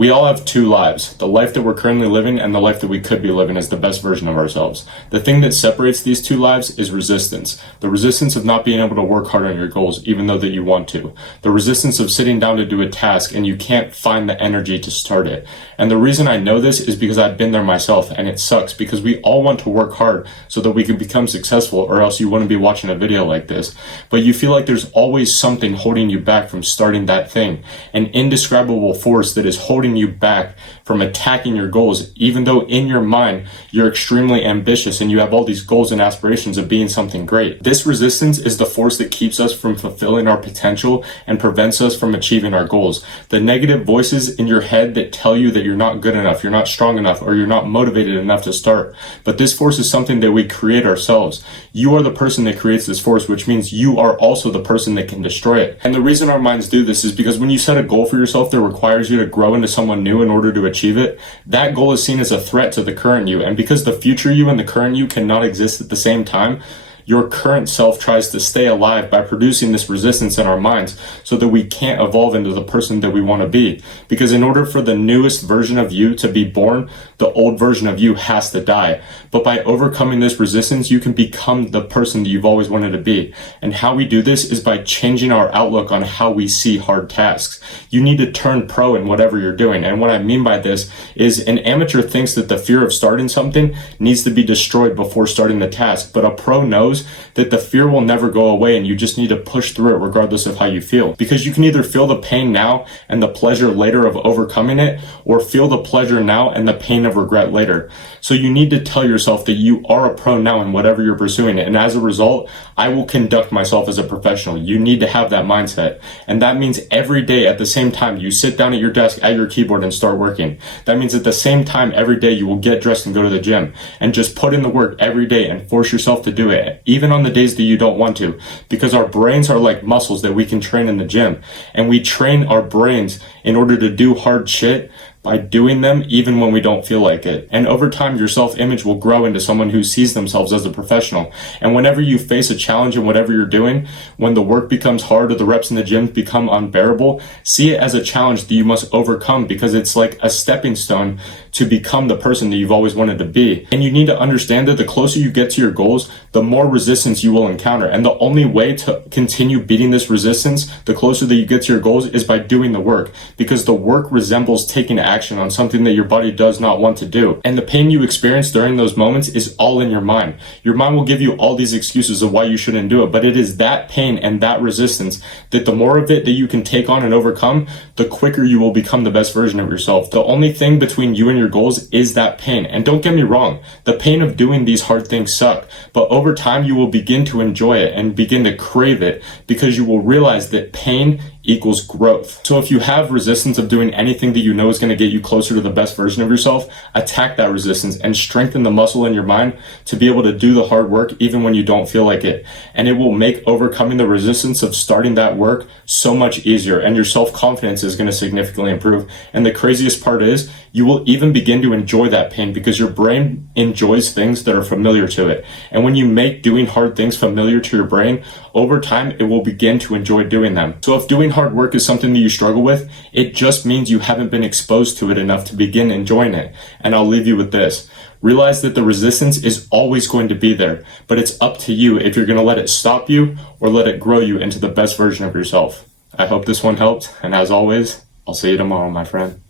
We all have two lives, the life that we're currently living and the life that we could be living as the best version of ourselves. The thing that separates these two lives is resistance. The resistance of not being able to work hard on your goals even though that you want to. The resistance of sitting down to do a task and you can't find the energy to start it. And the reason I know this is because I've been there myself, and it sucks because we all want to work hard so that we can become successful, or else you wouldn't be watching a video like this. But you feel like there's always something holding you back from starting that thing, an indescribable force that is holding you back from attacking your goals, even though in your mind you're extremely ambitious and you have all these goals and aspirations of being something great. This resistance is the force that keeps us from fulfilling our potential and prevents us from achieving our goals. The negative voices in your head that tell you that you're not good enough, you're not strong enough, or you're not motivated enough to start. But this force is something that we create ourselves. You are the person that creates this force, which means you are also the person that can destroy it. And the reason our minds do this is because when you set a goal for yourself that requires you to grow into someone new in order to achieve it, that goal is seen as a threat to the current you. And because the future you and the current you cannot exist at the same time, your current self tries to stay alive by producing this resistance in our minds so that we can't evolve into the person that we want to be. Because in order for the newest version of you to be born, the old version of you has to die. But by overcoming this resistance, you can become the person that you've always wanted to be. And how we do this is by changing our outlook on how we see hard tasks. You need to turn pro in whatever you're doing. And what I mean by this is an amateur thinks that the fear of starting something needs to be destroyed before starting the task. But a pro knows that the fear will never go away, and you just need to push through it regardless of how you feel. Because you can either feel the pain now and the pleasure later of overcoming it, or feel the pleasure now and the pain of regret later. So you need to tell yourself that you are a pro now in whatever you're pursuing. And as a result, I will conduct myself as a professional. You need to have that mindset. And that means every day at the same time you sit down at your desk at your keyboard and start working. That means at the same time every day you will get dressed and go to the gym, and just put in the work every day and force yourself to do it, even on the days that you don't want to, because our brains are like muscles that we can train in the gym, and we train our brains in order to do hard shit by doing them even when we don't feel like it. And over time, your self-image will grow into someone who sees themselves as a professional. And whenever you face a challenge in whatever you're doing, when the work becomes hard or the reps in the gym become unbearable, see it as a challenge that you must overcome, because it's like a stepping stone to become the person that you've always wanted to be. And you need to understand that the closer you get to your goals, the more resistance you will encounter. And the only way to continue beating this resistance, the closer that you get to your goals, is by doing the work, because the work resembles taking action on something that your body does not want to do. And the pain you experience during those moments is all in your mind. Your mind will give you all these excuses of why you shouldn't do it, but it is that pain and that resistance that the more of it that you can take on and overcome, the quicker you will become the best version of yourself. The only thing between you and your goals is that pain. And don't get me wrong, the pain of doing these hard things suck, but over time you will begin to enjoy it and begin to crave it, because you will realize that pain equals growth. So if you have resistance of doing anything that you know is going to get you closer to the best version of yourself, attack that resistance and strengthen the muscle in your mind to be able to do the hard work even when you don't feel like it. And it will make overcoming the resistance of starting that work so much easier, and your self-confidence is going to significantly improve. And the craziest part is you will even begin to enjoy that pain, because your brain enjoys things that are familiar to it. And when you make doing hard things familiar to your brain, over time it will begin to enjoy doing them. So if doing hard work is something that you struggle with, it just means you haven't been exposed to it enough to begin enjoying it. And I'll leave you with this. Realize that the resistance is always going to be there, but it's up to you if you're going to let it stop you or let it grow you into the best version of yourself. I hope this one helped, and as always, I'll see you tomorrow, my friend.